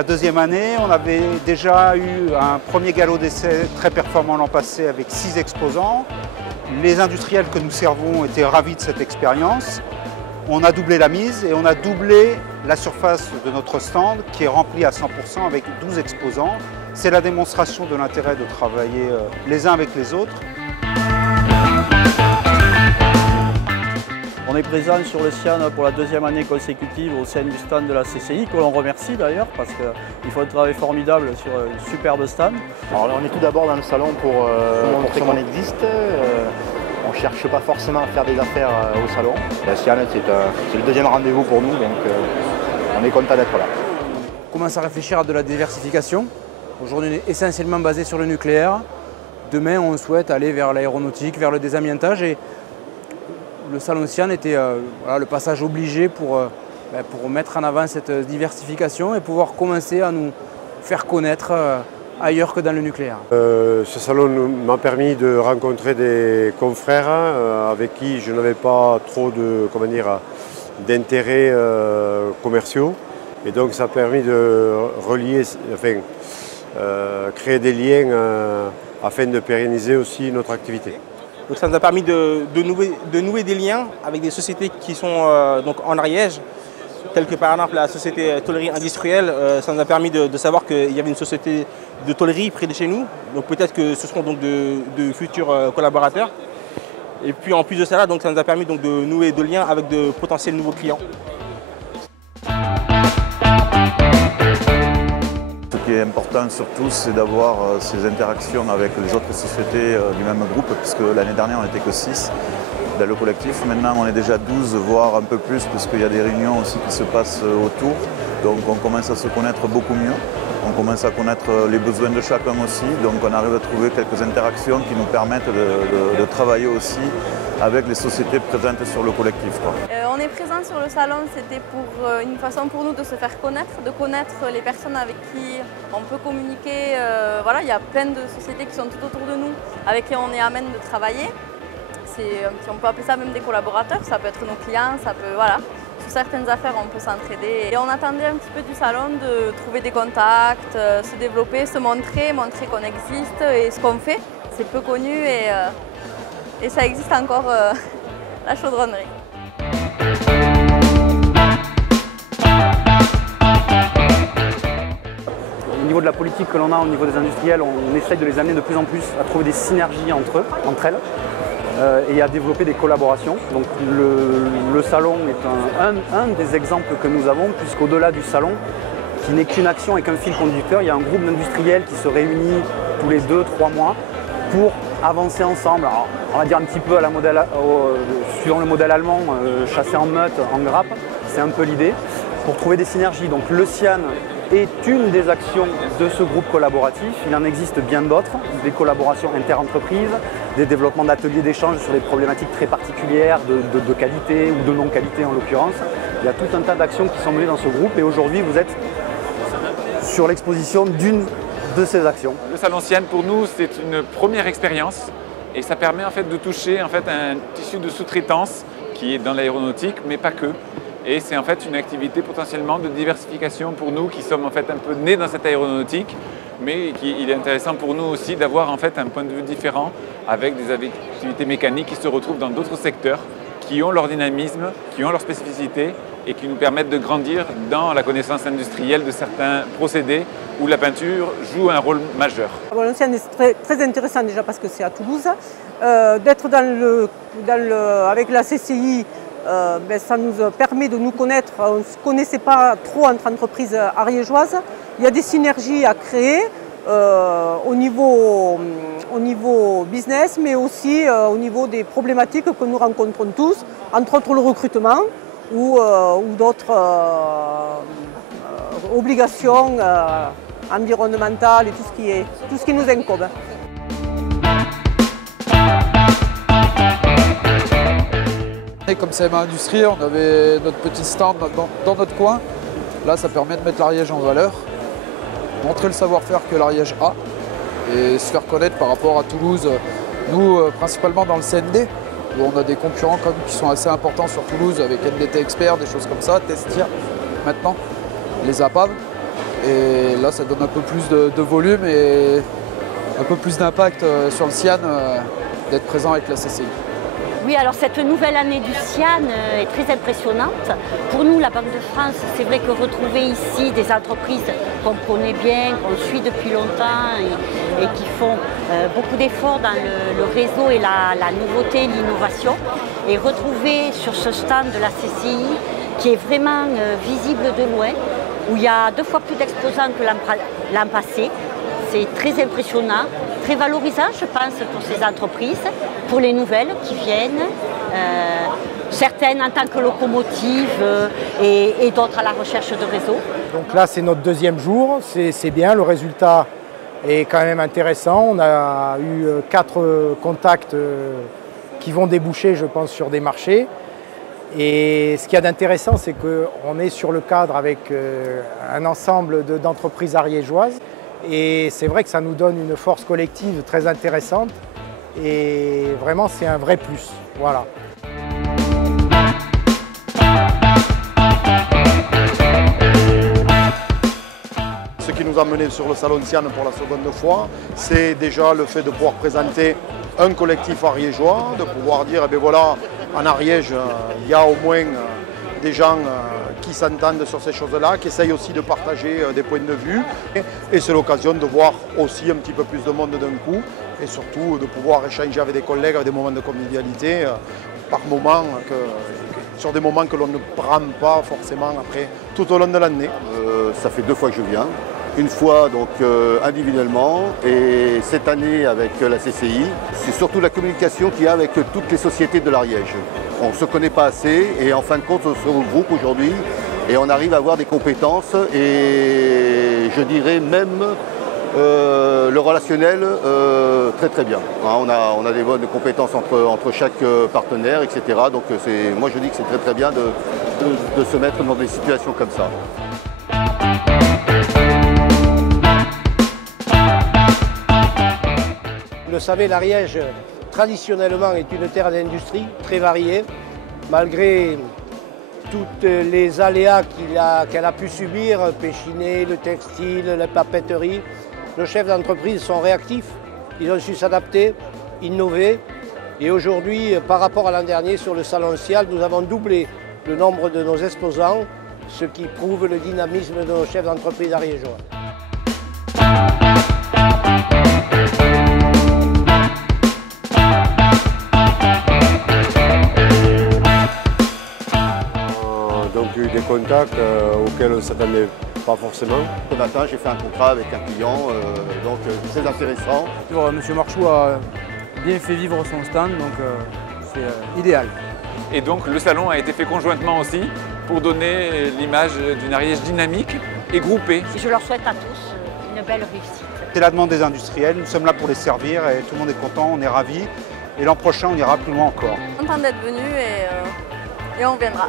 la deuxième année. On avait déjà eu un premier galop d'essai très performant l'an passé avec 6 exposants. Les industriels que nous servons étaient ravis de cette expérience. On a doublé la mise et on a doublé la surface de notre stand qui est remplie à 100% avec 12 exposants. C'est la démonstration de l'intérêt de travailler les uns avec les autres. On est présent sur le CIAN pour la deuxième année consécutive au sein du stand de la CCI, que l'on remercie d'ailleurs parce qu'ils font un travail formidable sur un superbe stand. Alors là, on est tout d'abord dans le salon pour montrer qu'on existe. On ne cherche pas forcément à faire des affaires au salon. La CIAN, c'est le deuxième rendez-vous pour nous, donc on est content d'être là. On commence à réfléchir à de la diversification. Aujourd'hui, on est essentiellement basé sur le nucléaire. Demain, on souhaite aller vers l'aéronautique, vers le désamiantage. Et le salon CIAN était le passage obligé pour mettre en avant cette diversification et pouvoir commencer à nous faire connaître ailleurs que dans le nucléaire. Ce salon m'a permis de rencontrer des confrères avec qui je n'avais pas trop d'intérêts commerciaux. Et donc ça a permis de relier, créer des liens afin de pérenniser aussi notre activité. Donc ça nous a permis de nouer des liens avec des sociétés qui sont donc en Ariège, telles que par exemple la société Tôlerie Industrielle. Ça nous a permis de savoir qu'il y avait une société de tôlerie près de chez nous. Donc peut-être que ce seront donc de futurs collaborateurs. Et puis en plus de ça, donc, ça nous a permis donc, de nouer des liens avec de potentiels nouveaux clients. Ce qui est important surtout, c'est d'avoir ces interactions avec les autres sociétés du même groupe, puisque l'année dernière on n'était que 6 dans le collectif. Maintenant on est déjà 12, voire un peu plus, puisqu'il y a des réunions aussi qui se passent autour. Donc on commence à se connaître beaucoup mieux. On commence à connaître les besoins de chacun aussi, donc on arrive à trouver quelques interactions qui nous permettent de travailler aussi avec les sociétés présentes sur le collectif. On est présent sur le salon, c'était une façon pour nous de se faire connaître, de connaître les personnes avec qui on peut communiquer. Voilà, il y a plein de sociétés qui sont tout autour de nous, avec qui on est amène de travailler. On peut appeler ça même des collaborateurs, ça peut être nos clients, ça peut, voilà. Sur certaines affaires, on peut s'entraider. Et on attendait un petit peu du salon de trouver des contacts, se développer, se montrer qu'on existe et ce qu'on fait. C'est peu connu et ça existe encore, la chaudronnerie. Au niveau de la politique que l'on a au niveau des industriels, on essaye de les amener de plus en plus à trouver des synergies entre elles. Et à développer des collaborations. Donc le salon est un des exemples que nous avons, puisqu'au-delà du salon, qui n'est qu'une action et qu'un fil conducteur, il y a un groupe d'industriels qui se réunit tous les 2-3 mois pour avancer ensemble. Alors, on va dire un petit peu à suivant le modèle allemand, chasser en meute, en grappe, c'est un peu l'idée, pour trouver des synergies. Donc le CIAN est une des actions de ce groupe collaboratif. Il en existe bien d'autres, des collaborations inter-entreprises, des développements d'ateliers d'échange sur des problématiques très particulières de qualité ou de non-qualité en l'occurrence. Il y a tout un tas d'actions qui sont menées dans ce groupe et aujourd'hui vous êtes sur l'exposition d'une de ces actions. Le salon CIAN pour nous c'est une première expérience et ça permet en fait de toucher en fait un tissu de sous-traitance qui est dans l'aéronautique mais pas que. Et c'est en fait une activité potentiellement de diversification pour nous qui sommes en fait un peu nés dans cette aéronautique, mais il est intéressant pour nous aussi d'avoir en fait un point de vue différent avec des activités mécaniques qui se retrouvent dans d'autres secteurs, qui ont leur dynamisme, qui ont leur spécificité et qui nous permettent de grandir dans la connaissance industrielle de certains procédés où la peinture joue un rôle majeur. Le CIAN est très intéressant déjà parce que c'est à Toulouse. D'être avec la CCI, ça nous permet de nous connaître. On ne se connaissait pas trop entre entreprises ariégeoises. Il y a des synergies à créer au niveau business, mais aussi au niveau des problématiques que nous rencontrons tous, entre autres le recrutement ou d'autres obligations environnementales et tout ce qui nous incombe. Comme CMA Industrie, on avait notre petit stand dans notre coin. Là, ça permet de mettre l'Ariège en valeur, montrer le savoir-faire que l'Ariège a et se faire connaître par rapport à Toulouse. Nous, principalement dans le CND, où on a des concurrents qui sont assez importants sur Toulouse avec NDT Expert, des choses comme ça, Testia maintenant, les APAV. Et là, ça donne un peu plus de volume et un peu plus d'impact sur le CIAN d'être présent avec la CCI. Oui, alors cette nouvelle année du CIAN est très impressionnante. Pour nous, la Banque de France, c'est vrai que retrouver ici des entreprises qu'on connaît bien, qu'on suit depuis longtemps et qui font beaucoup d'efforts dans le réseau et la nouveauté, l'innovation, et retrouver sur ce stand de la CCI qui est vraiment visible de loin, où il y a 2 fois plus d'exposants que l'an passé. C'est très impressionnant, très valorisant, je pense, pour ces entreprises, pour les nouvelles qui viennent, certaines en tant que locomotive et d'autres à la recherche de réseau. Donc là, c'est notre 2e jour, c'est bien, le résultat est quand même intéressant. On a eu 4 contacts qui vont déboucher, je pense, sur des marchés. Et ce qu'il y a d'intéressant, c'est qu'on est sur le cadre avec un ensemble d'entreprises ariégeoises. Et c'est vrai que ça nous donne une force collective très intéressante. Et vraiment, c'est un vrai plus. Voilà. Ce qui nous a menés sur le Salon CIAN pour la 2e fois, c'est déjà le fait de pouvoir présenter un collectif ariégeois, de pouvoir dire, eh bien voilà, en Ariège, il y a au moins des gens qui s'entendent sur ces choses-là, qui essayent aussi de partager des points de vue. Et c'est l'occasion de voir aussi un petit peu plus de monde d'un coup et surtout de pouvoir échanger avec des collègues, avec des moments de convivialité par moment, sur des moments que l'on ne prend pas forcément après tout au long de l'année. Ça fait 2 fois que je viens. Une fois donc individuellement et cette année avec la CCI. C'est surtout la communication qu'il y a avec toutes les sociétés de l'Ariège. On ne se connaît pas assez et en fin de compte on se regroupe aujourd'hui et on arrive à avoir des compétences et je dirais même le relationnel très très bien. On a des bonnes compétences entre chaque partenaire, etc. Donc moi je dis que c'est très très bien de se mettre dans des situations comme ça. Vous le savez, l'Ariège, traditionnellement, est une terre d'industrie très variée. Malgré tous les aléas qu'elle a pu subir, Péchiné, le textile, la papeterie, nos chefs d'entreprise sont réactifs. Ils ont su s'adapter, innover. Et aujourd'hui, par rapport à l'an dernier, sur le Salon CIAN, nous avons doublé le nombre de nos exposants, ce qui prouve le dynamisme de nos chefs d'entreprise ariégeois. Donc eu des contacts auxquels on ne s'attendait pas forcément. Ce matin, j'ai fait un contrat avec un client, donc très intéressant. M. Marchou a bien fait vivre son stand, donc c'est idéal. Et donc le salon a été fait conjointement aussi pour donner l'image d'une Ariège dynamique et groupée. Je leur souhaite à tous une belle réussite. C'est la demande des industriels, nous sommes là pour les servir et tout le monde est content, on est ravis. Et l'an prochain, on ira plus loin encore. Content d'être venu et on viendra.